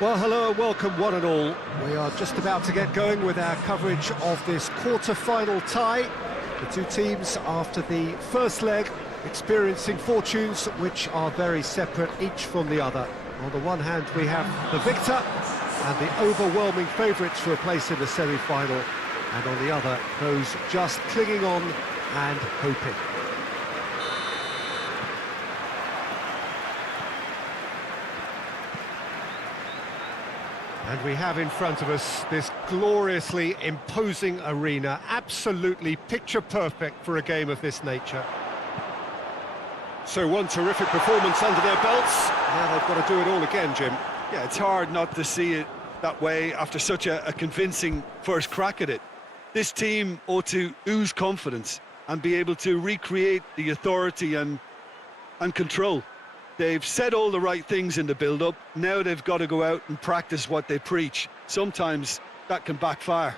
Well, hello and welcome one and all. We are just about to get going with our coverage of this quarter-final tie. The two teams, after the first leg, experiencing fortunes which are very separate, each from the other. On the one hand, we have the victor and the overwhelming favourites for a place in the semi-final, and on the other, those just clinging on and hoping. And we have in front of us this gloriously imposing arena, absolutely picture-perfect for a game of this nature. So one terrific performance under their belts, now they've got to do it all again, Jim. Yeah, it's hard not to see it that way after such a convincing first crack at it. This team ought to ooze confidence and be able to recreate the authority and control. They've said all the right things in the build-up, now they've got to go out and practice what they preach. Sometimes that can backfire.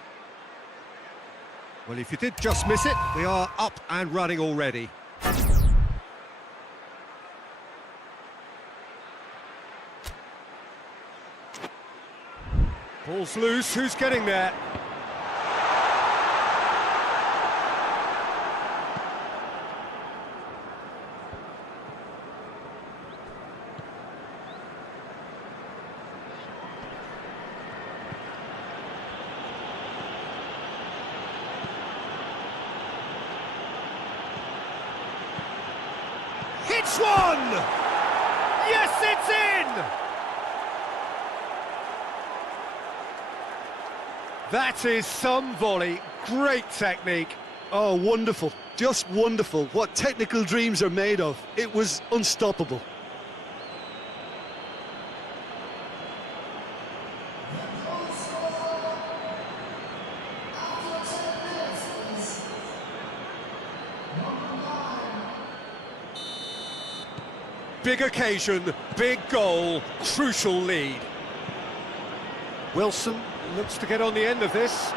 Well, if you did just miss it, we are up and running already. Ball's loose, who's getting there? It's one! Yes, it's in! That is some volley, great technique. Oh, wonderful, just wonderful. What technical dreams are made of. It was unstoppable. Big occasion, big goal, crucial lead. Wilson looks to get on the end of this.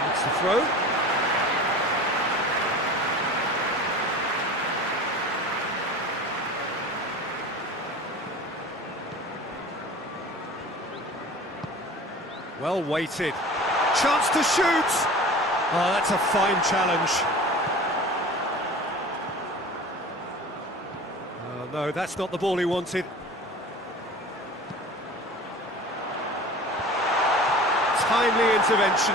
That's the throw. Well weighted. Chance to shoot! Oh, that's a fine challenge. Oh, no, that's not the ball he wanted. Timely intervention.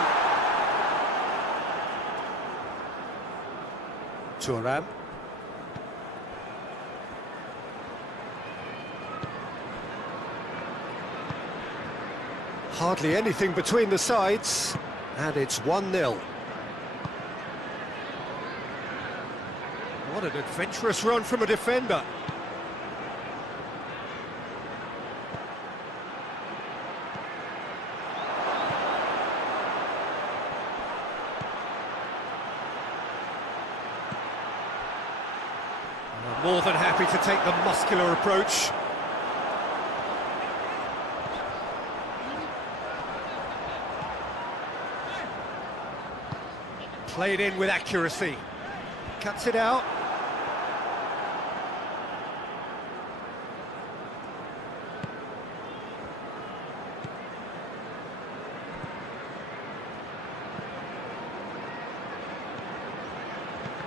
Thuram. Hardly anything between the sides, and it's 1-0. What an adventurous run from a defender. More than happy to take the muscular approach. Played in with accuracy. Cuts it out.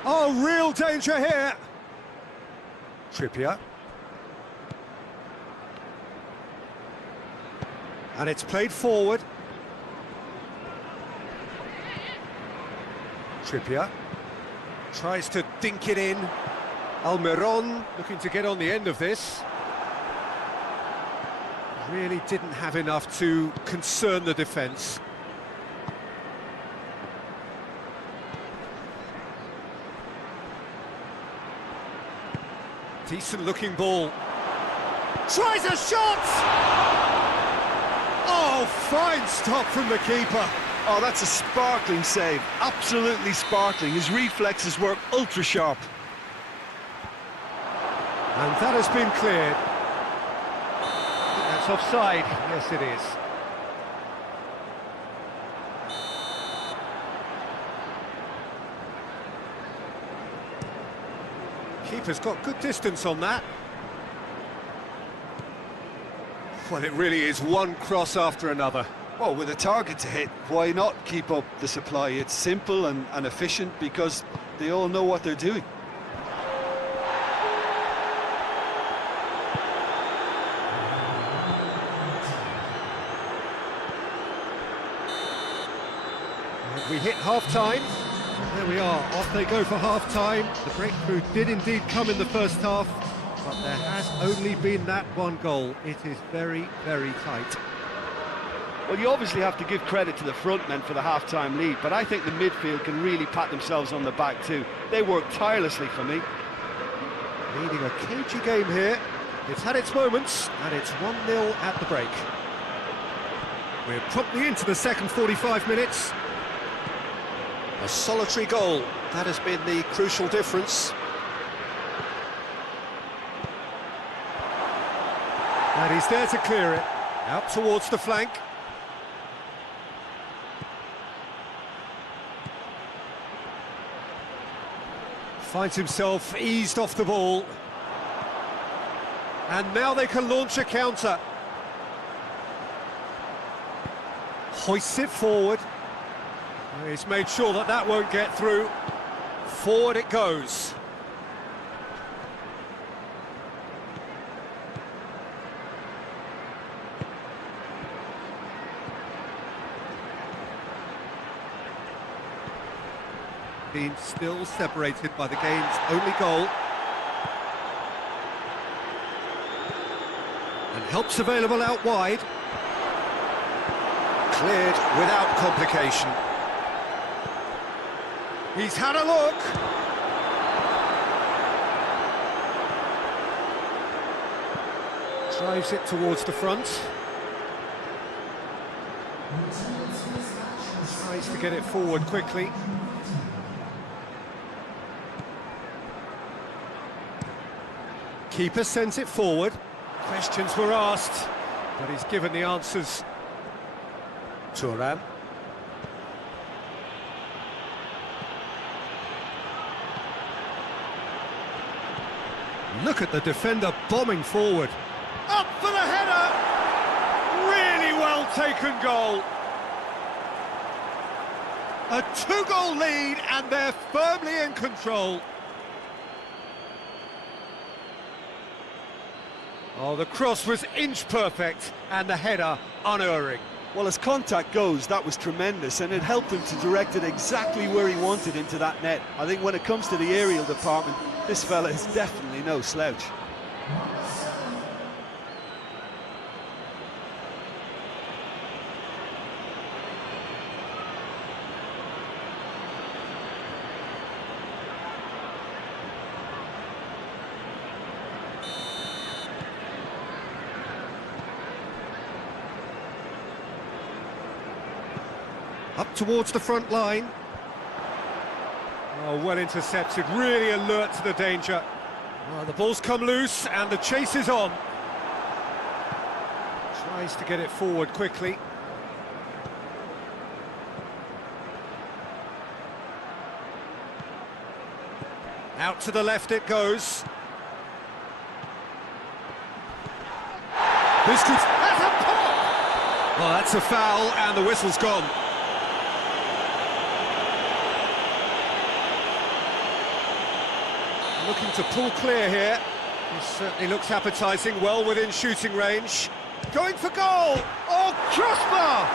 Oh, real danger here. Trippier. And it's played forward. Trippier tries to dink it in. Almiron looking to get on the end of this. Really didn't have enough to concern the defence. Decent looking ball. Tries a shot! Oh, fine stop from the keeper. Oh, that's a sparkling save, absolutely sparkling. His reflexes were ultra sharp. And that has been cleared. That's offside, yes it is. Keeper's got good distance on that. Well, it really is one cross after another. Well, with a target to hit, why not keep up the supply? It's simple and efficient because they all know what they're doing. And we hit half-time. There we are, off they go for half-time. The breakthrough did indeed come in the first half, but there has only been that one goal. It is very, very tight. Well, you obviously have to give credit to the front men for the half-time lead, but I think the midfield can really pat themselves on the back too. They work tirelessly for me. Leading a cagey game here. It's had its moments, and it's 1-0 at the break. We're promptly into the second 45 minutes. A solitary goal, that has been the crucial difference. And he's there to clear it, out towards the flank. Finds himself eased off the ball. And now they can launch a counter. Hoists it forward. He's made sure that that won't get through. Forward it goes. Being still separated by the game's only goal. And help's available out wide. Cleared without complication. He's had a look. Drives it towards the front. Tries to get it forward quickly. Keeper sends it forward. Questions were asked, but he's given the answers. Turan. Look at the defender bombing forward. Up for the header! Really well taken goal. A 2-goal lead and they're firmly in control. Oh, the cross was inch perfect and the header unerring. Well, as contact goes, that was tremendous, and it helped him to direct it exactly where he wanted into that net. I think when it comes to the aerial department, this fella is definitely no slouch. Up towards the front line. Oh, well intercepted, really alert to the danger. Oh, the ball's come loose and the chase is on. Tries to get it forward quickly. Out to the left it goes. This could... That's a pop! Oh, that's a foul and the whistle's gone. Looking to pull clear here. He certainly looks appetising, well within shooting range. Going for goal! Oh, crossbar!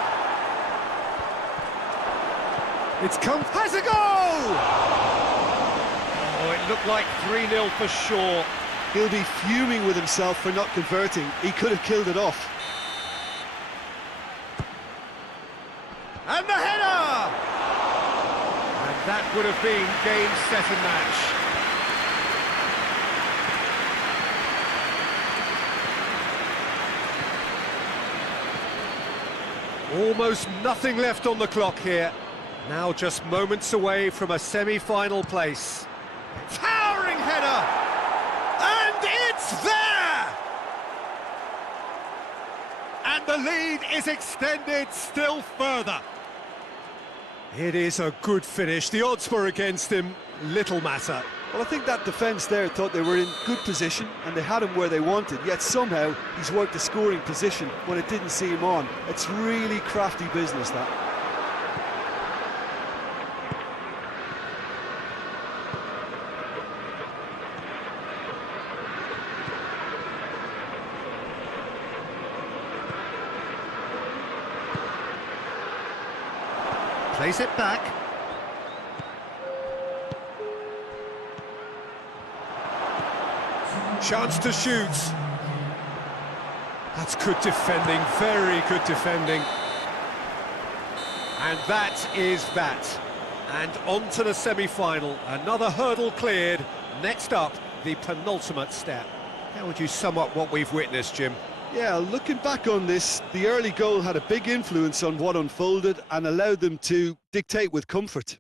It's come... Has a goal! Oh, it looked like 3-0 for sure. He'll be fuming with himself for not converting. He could have killed it off. And the header! And that would have been game, set and match. Almost nothing left on the clock here. Now just moments away from a semi-final place. Towering header! And it's there! And the lead is extended still further. It is a good finish. The odds were against him. Little matter. Well, I think that defence there thought they were in good position and they had him where they wanted, yet somehow he's worked the scoring position when it didn't see him on. It's really crafty business, that. Plays it back. Chance to shoot. That's good defending, very good defending. And that is that. And on to the semi-final. Another hurdle cleared. Next up, the penultimate step. How would you sum up what we've witnessed, Jim? Yeah, looking back on this, the early goal had a big influence on what unfolded and allowed them to dictate with comfort.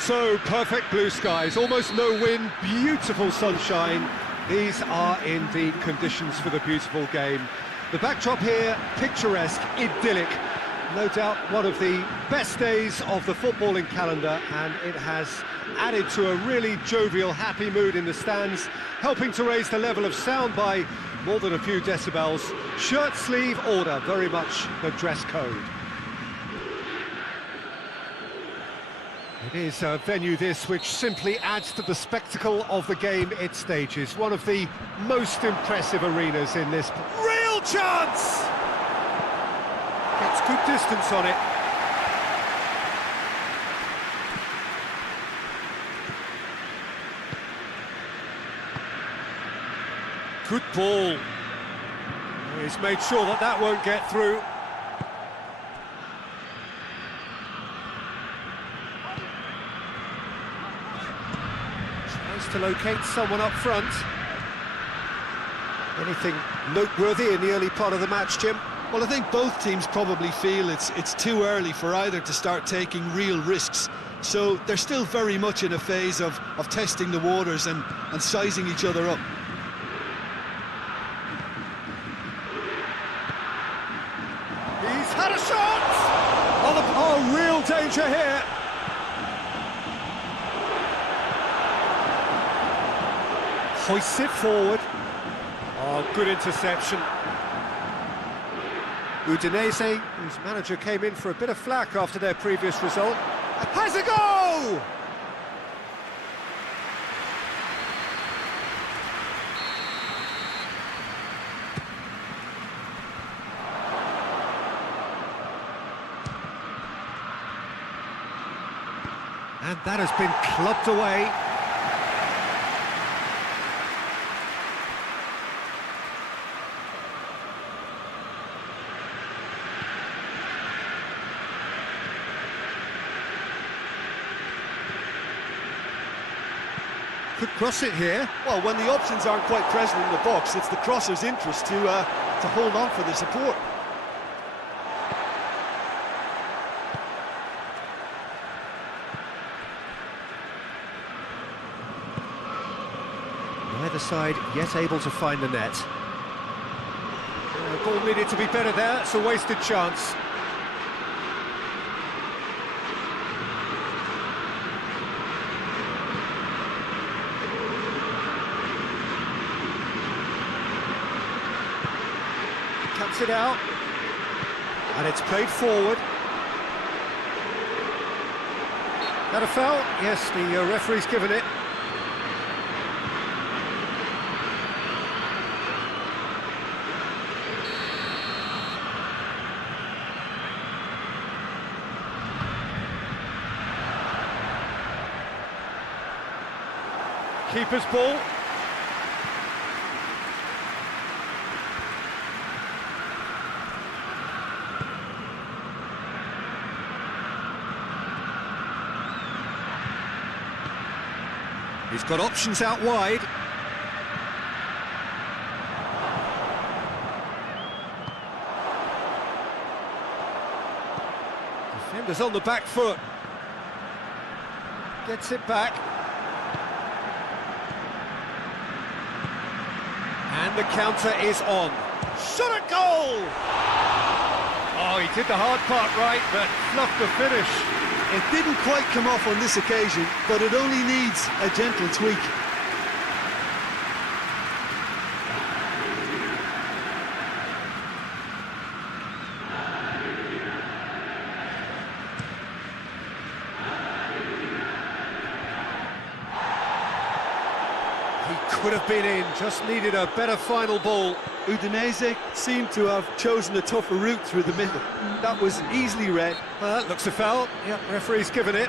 So, perfect blue skies, almost no wind, beautiful sunshine. These are indeed conditions for the beautiful game. The backdrop here, picturesque, idyllic. No doubt one of the best days of the footballing calendar, and it has added to a really jovial, happy mood in the stands, helping to raise the level of sound by more than a few decibels. Shirt sleeve order, very much the dress code. It is a venue this which simply adds to the spectacle of the game it stages. One of the most impressive arenas in this. Real chance! Gets good distance on it. Good ball. He's made sure that that won't get through. To locate someone up front. Anything noteworthy in the early part of the match, Jim? Well, I think both teams probably feel it's too early for either to start taking real risks. So they're still very much in a phase of testing the waters and sizing each other up. He's had a shot! Oh, real danger here. Hoists it forward. Oh, good interception. Udinese, whose manager came in for a bit of flack after their previous result, has a go! And that has been clubbed away. Could cross it here. Well, when the options aren't quite present in the box, it's the crosser's interest to hold on for the support. side yet able to find the net. The ball needed to be better there, it's a wasted chance. Cuts it out, and it's played forward. That a foul? Yes, the referee's given it. Keeper's ball. He's got options out wide. Defender's on the back foot. Gets it back. And the counter is on. Shot at goal! Oh, he did the hard part right, but fluffed the finish. It didn't quite come off on this occasion, but it only needs a gentle tweak. He could have been in, just needed a better final ball. Udinese seemed to have chosen a tougher route through the middle. That was easily read. Well, that looks a foul. Yep, referee's given it.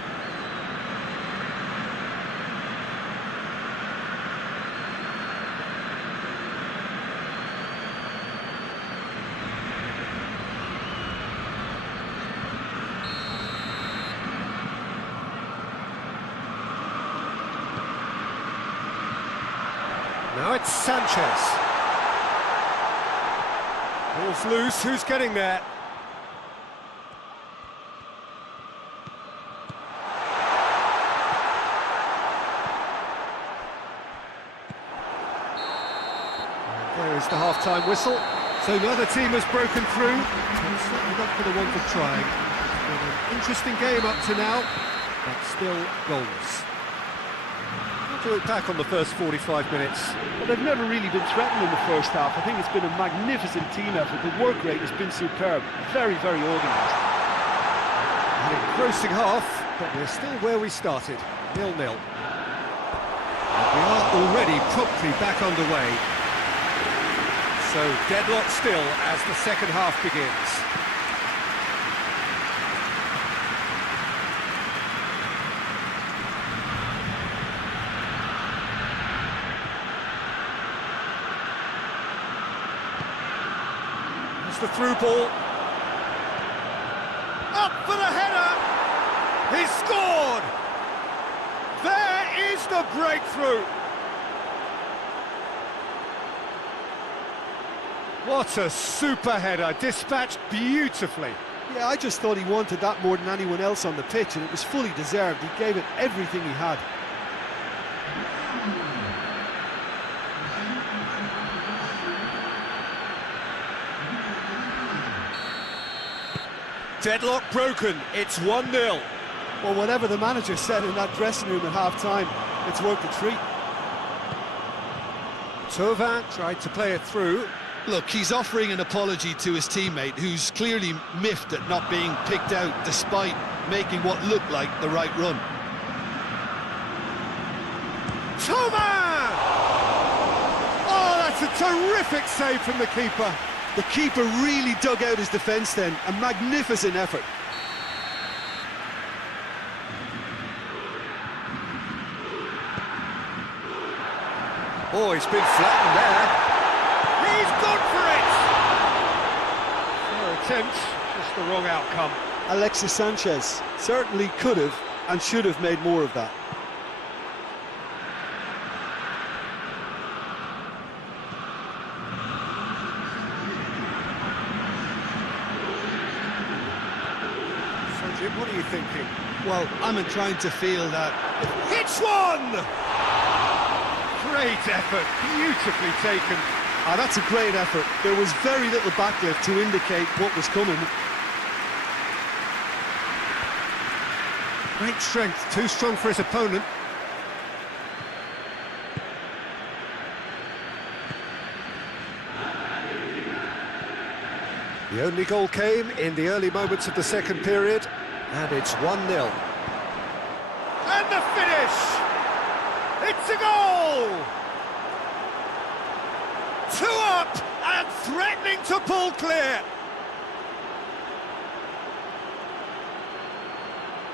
Now it's Sanchez. Ball's loose, who's getting there? And there is the half-time whistle. So neither team has broken through. It's certainly not for the want of trying. It's been an interesting game up to now, but still goalless. To look back on the first 45 minutes. Well, they've never really been threatened in the first half. I think it's been a magnificent team effort. The work rate has been superb. Very, very organised. An engrossing half, but we're still where we started, 0-0. And we are already promptly back underway. So deadlock still as the second half begins. The through ball. Up for the header! He scored! There is the breakthrough! What a super header, dispatched beautifully. Yeah, I just thought he wanted that more than anyone else on the pitch, and it was fully deserved. He gave it everything he had. Deadlock broken, it's 1-0. Well, whatever the manager said in that dressing room at half-time, it's worth the treat. Thauvin tried to play it through. Look, he's offering an apology to his teammate, who's clearly miffed at not being picked out despite making what looked like the right run. Thauvin! Oh, that's a terrific save from the keeper. The keeper really dug out his defence then, a magnificent effort. Oh, he's been flattened there. He's gone for it! Fair attempt, just the wrong outcome. Alexis Sanchez certainly could have and should have made more of that. What are you thinking? Well, I'm inclined to feel that... Hits one! Great effort, beautifully taken. Ah, that's a great effort. There was very little backlift to indicate what was coming. Great strength, too strong for his opponent. The only goal came in the early moments of the second period, and it's 1-0. And the finish! It's a goal! 2 up and threatening to pull clear.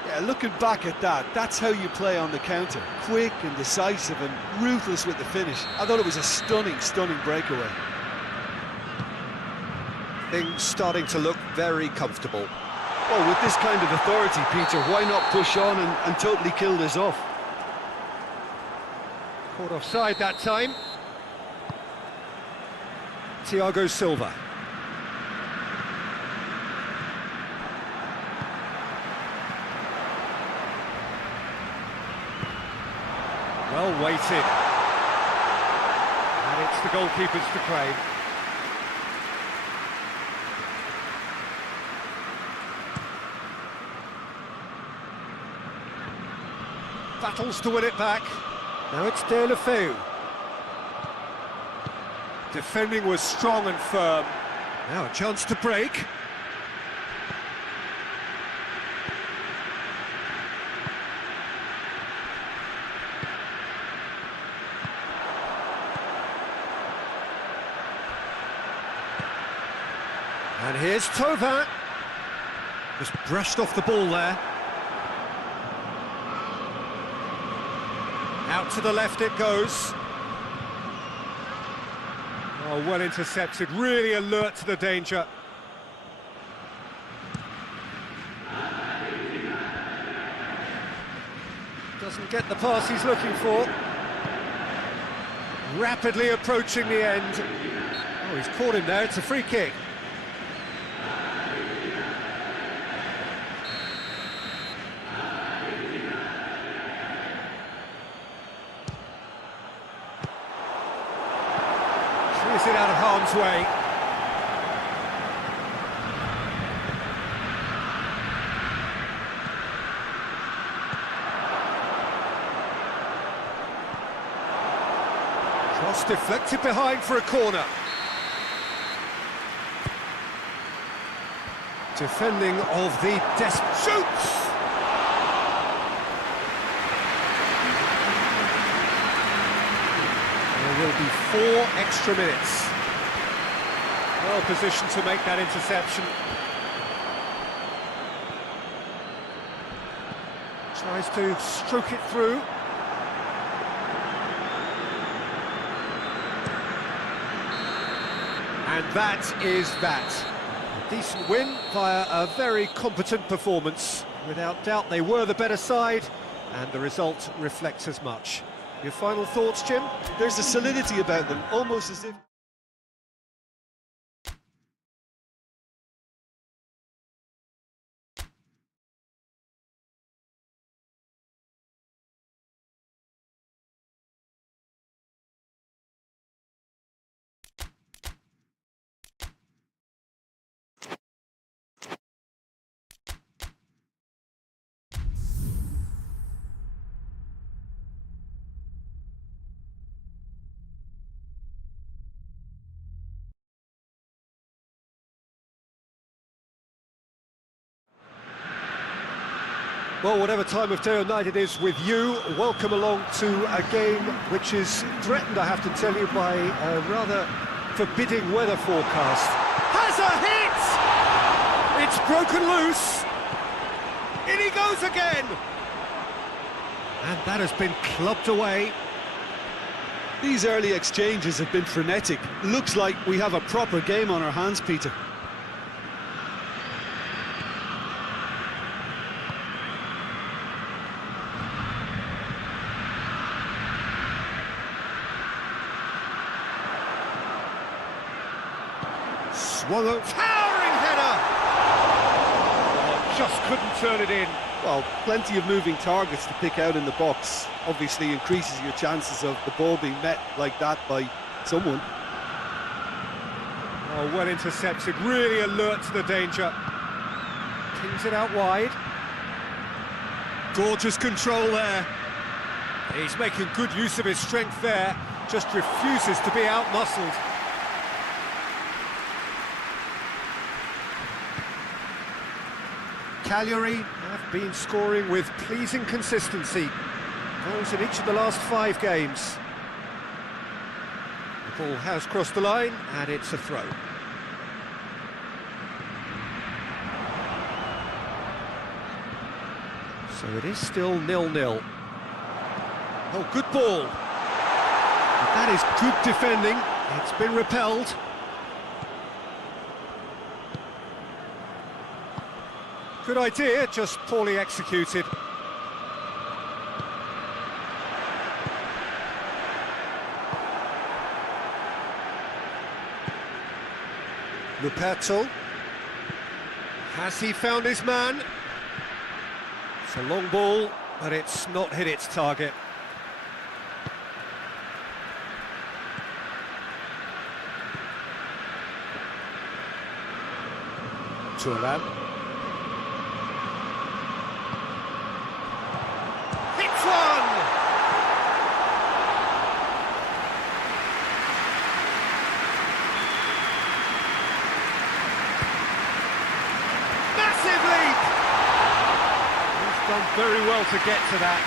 Yeah, looking back at that, that's how you play on the counter. Quick and decisive and ruthless with the finish. I thought it was a stunning, stunning breakaway. Things starting to look very comfortable. Well, with this kind of authority, Peter, why not push on and totally kill this off? Caught offside that time. Thiago Silva. Well weighted. And it's the goalkeepers to claim. Battles to win it back. Now it's De La Feu. Defending was strong and firm. Now a chance to break. And here's Thauvin. Just brushed off the ball there. Out to the left it goes. Oh, well intercepted, really alert to the danger. Doesn't get the pass he's looking for. Rapidly approaching the end. Oh, he's caught him there, it's a free kick. Clears it out of harm's way. Cross deflected behind for a corner. Defending of the shoots! There will be 4 extra minutes. Well positioned to make that interception. Tries to stroke it through. And that is that. A decent win via a very competent performance. Without doubt they were the better side, and the result reflects as much. Your final thoughts, Jim? There's a solidity about them, almost as if... Well, whatever time of day or night it is with you, welcome along to a game which is threatened, I have to tell you, by a rather forbidding weather forecast. Has a hit! It's broken loose! In he goes again! And that has been clubbed away. These early exchanges have been frenetic. Looks like we have a proper game on our hands, Peter. Swung up, towering header! Oh, just couldn't turn it in. Well, plenty of moving targets to pick out in the box. Obviously increases your chances of the ball being met like that by someone. Oh, well intercepted, really alert to the danger. Pings it out wide. Gorgeous control there. He's making good use of his strength there, just refuses to be out-muscled. Cagliari have been scoring with pleasing consistency. Goals in each of the last 5 games. The ball has crossed the line, and it's a throw. So it is still 0-0. Oh, good ball. But that is good defending. It's been repelled. Good idea, just poorly executed. Luperto. Has he found his man? It's a long ball, but it's not hit its target. Turan. Hits one! Massive leap! He's done very well to get to that.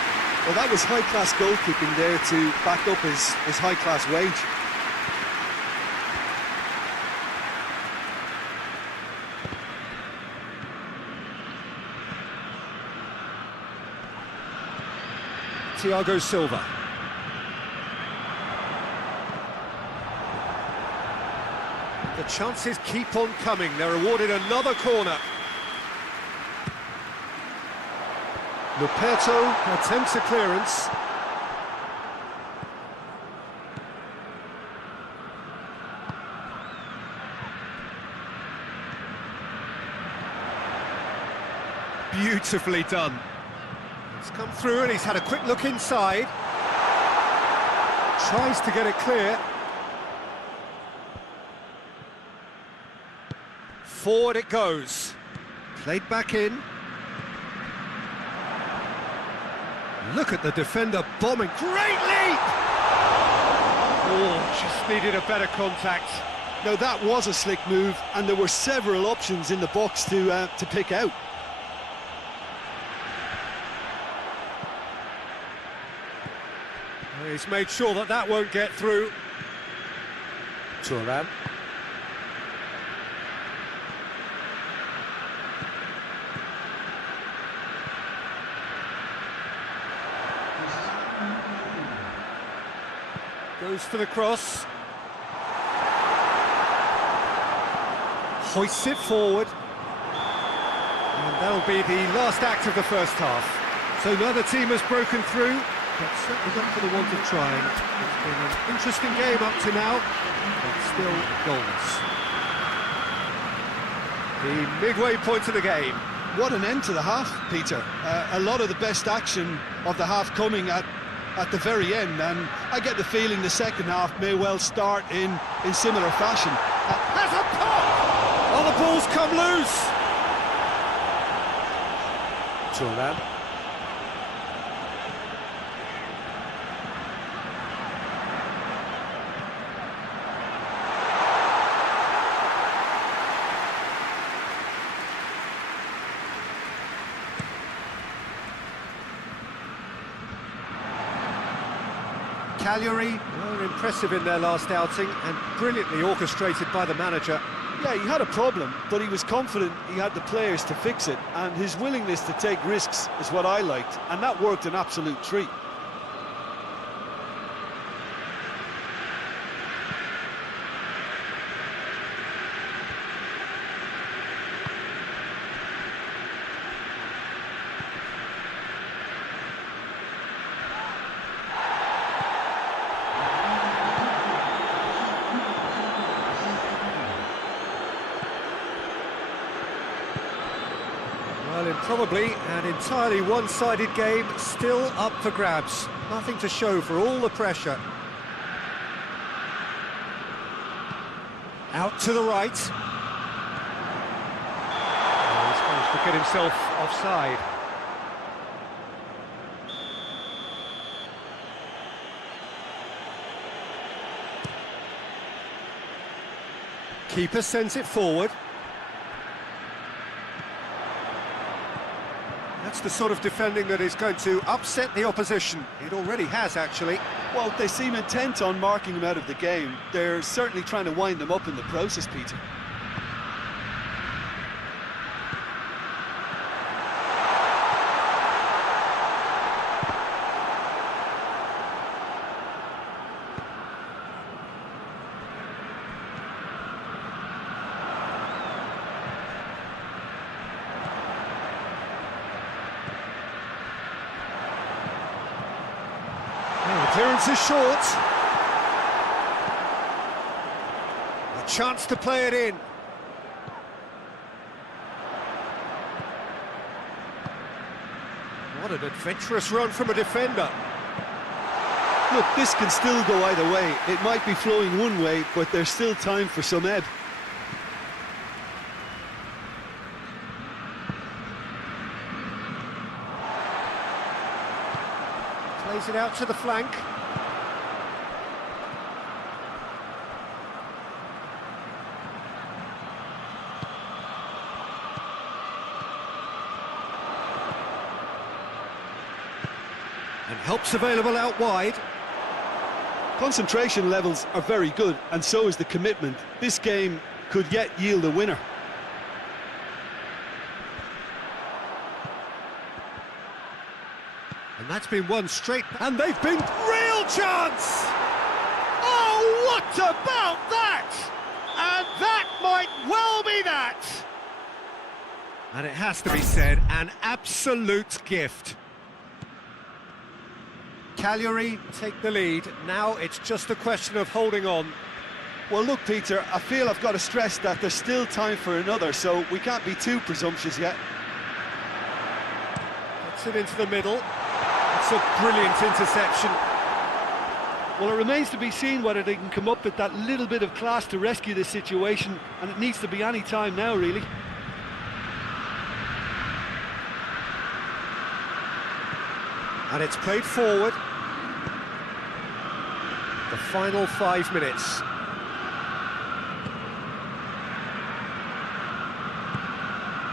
Well, that was high-class goalkeeping there to back up his high-class wage. Thiago Silva. The chances keep on coming. They're awarded another corner. Luperto attempts a clearance. Beautifully done. It's come through and he's had a quick look inside. Tries to get it clear. Forward it goes. Played back in. Look at the defender bombing. Great leap! Oh, just needed a better contact. Now that was a slick move, and there were several options in the box to pick out. He's made sure that that won't get through. Turan. Goes for the cross. Hoists it forward. And that'll be the last act of the first half. So neither team has broken through, but certainly not for the want of trying. It's been an interesting game up to now, but still goalless. The midway point of the game. What an end to the half, Peter. A lot of the best action of the half coming at the very end, and I get the feeling the second half may well start in similar fashion. Has a pop! Oh, the ball's come loose! Turan. Cagliari were impressive in their last outing and brilliantly orchestrated by the manager. Yeah, he had a problem, but he was confident he had the players to fix it, and his willingness to take risks is what I liked, and that worked an absolute treat. Well, in probably an entirely one-sided game, still up for grabs. Nothing to show for all the pressure. Out to the right. Oh, he's managed to get himself offside. Keeper sends it forward. That's the sort of defending that is going to upset the opposition. It already has, actually. Well, they seem intent on marking him out of the game. They're certainly trying to wind him up in the process, Peter. Clearance is short. A chance to play it in. What an adventurous run from a defender. Look, this can still go either way. It might be flowing one way, but there's still time for some ebb. Plays it out to the flank. And help's available out wide. Concentration levels are very good, and so is the commitment. This game could yet yield a winner. And that's been one straight, and they've been real chance! Oh, what about that? And that might well be that! And it has to be said, an absolute gift. Cagliari take the lead. Now it's just a question of holding on. Well, look, Peter, I feel I've got to stress that there's still time for another, so we can't be too presumptuous yet. Gets it into the middle. It's a brilliant interception. Well, it remains to be seen whether they can come up with that little bit of class to rescue this situation, and it needs to be any time now, really. And it's played forward. The final 5 minutes.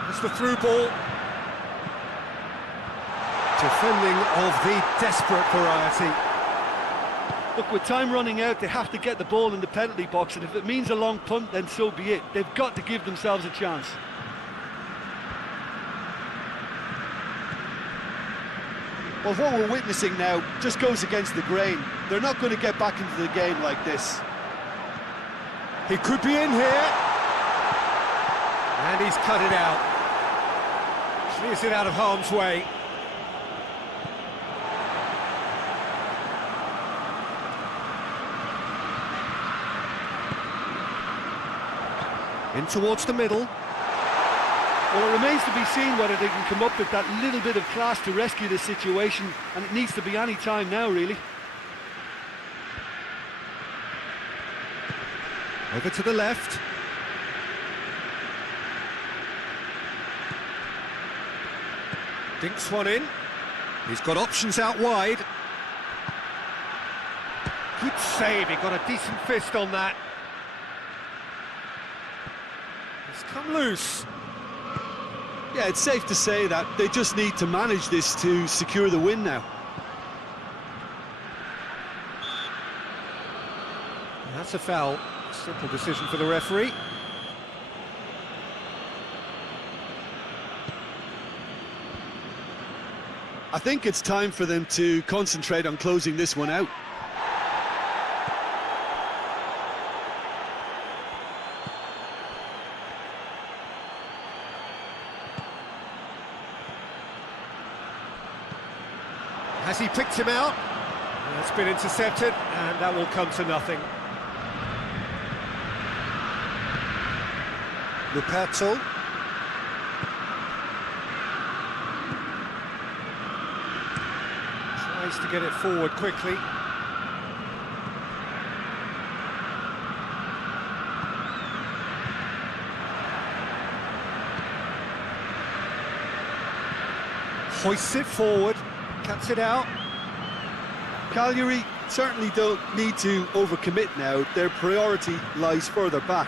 It's the through ball. Defending of the desperate variety. Look, with time running out, they have to get the ball in the penalty box, and if it means a long punt, then so be it. They've got to give themselves a chance. Well, what we're witnessing now just goes against the grain. They're not going to get back into the game like this. He could be in here. And he's cut it out. Clears it out of harm's way. In towards the middle. Well, it remains to be seen whether they can come up with that little bit of class to rescue this situation, and it needs to be any time now, really. Over to the left. Dinks one in. He's got options out wide. Good save, he got a decent fist on that. It's come loose. Yeah, it's safe to say that they just need to manage this to secure the win now. That's a foul. Simple decision for the referee. I think it's time for them to concentrate on closing this one out. Has he picked him out? That's been intercepted, and that will come to nothing. Luperto. Space to get it forward quickly. Hoists it forward, cuts it out. Cagliari certainly don't need to overcommit now. Their priority lies further back.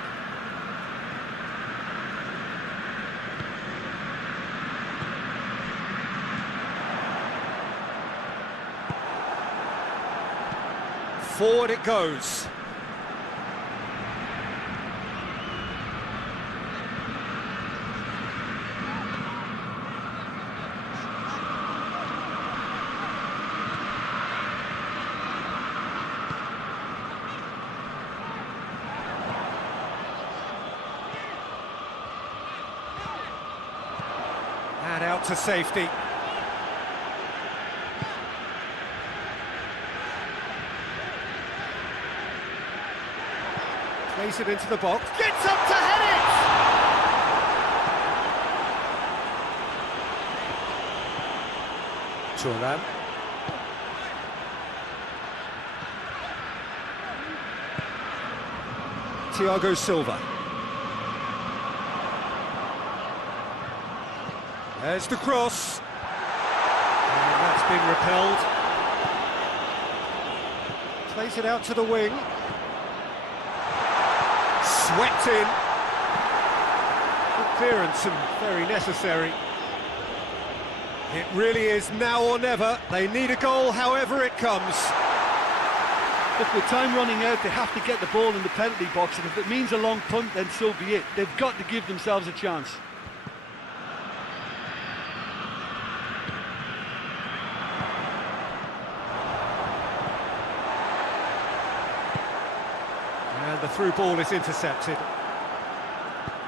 Forward it goes. And out to safety. Plays it into the box. Gets up to head it! Turan. Thiago Silva. There's the cross. And that's been repelled. Plays it out to the wing. Swept in. Good clearance and very necessary. It really is now or never. They need a goal however it comes. Look, with time running out, they have to get the ball in the penalty box, and if it means a long punt, then so be it. They've got to give themselves a chance. And the through ball is intercepted.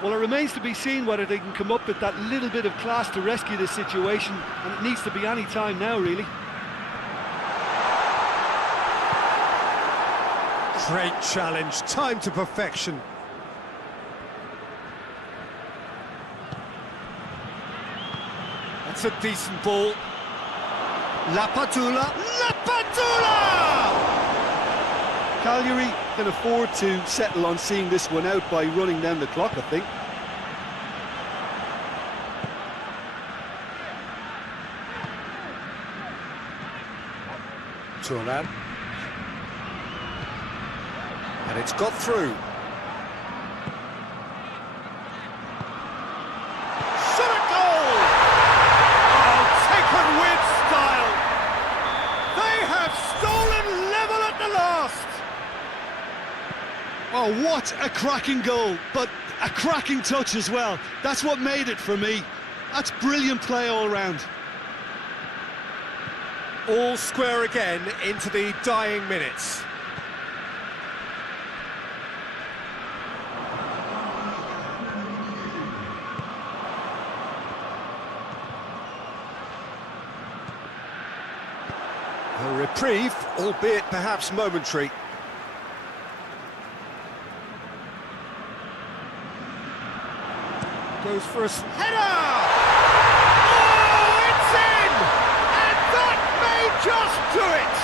Well, it remains to be seen whether they can come up with that little bit of class to rescue this situation, and it needs to be any time now, really. Great challenge, time to perfection. That's a decent ball. La Padula! La Padula! Cagliari can afford to settle on seeing this one out by running down the clock, I think. Turan. And it's got through. Shot a goal! Oh, taken with style! They have stolen level at the last! Oh, what a cracking goal, but a cracking touch as well. That's what made it for me. That's brilliant play all round. All square again into the dying minutes. A reprieve, albeit perhaps momentary. Goes for a header! Oh, it's in! And that may just do it!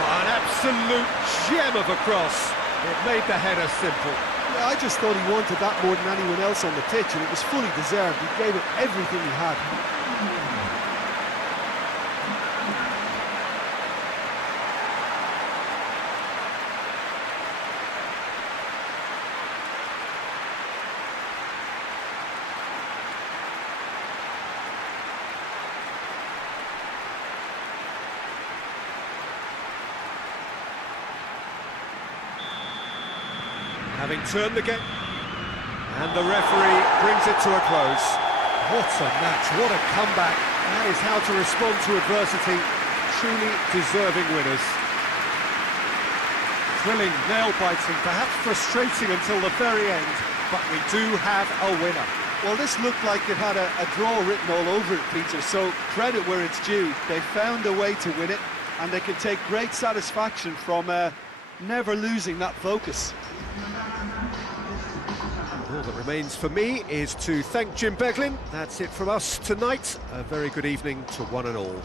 Oh, an absolute gem of a cross. It made the header simple. Yeah, I just thought he wanted that more than anyone else on the pitch, and it was fully deserved. He gave it everything he had. Having turned the game, and the referee brings it to a close. What a match, what a comeback. That is how to respond to adversity. Truly deserving winners. Thrilling, nail-biting, perhaps frustrating until the very end, but we do have a winner. Well, this looked like it had a draw written all over it, Peter, so credit where it's due. They found a way to win it, and they can take great satisfaction from never losing that focus. All that remains for me is to thank Jim Beglin. That's it from us tonight. A very good evening to one and all.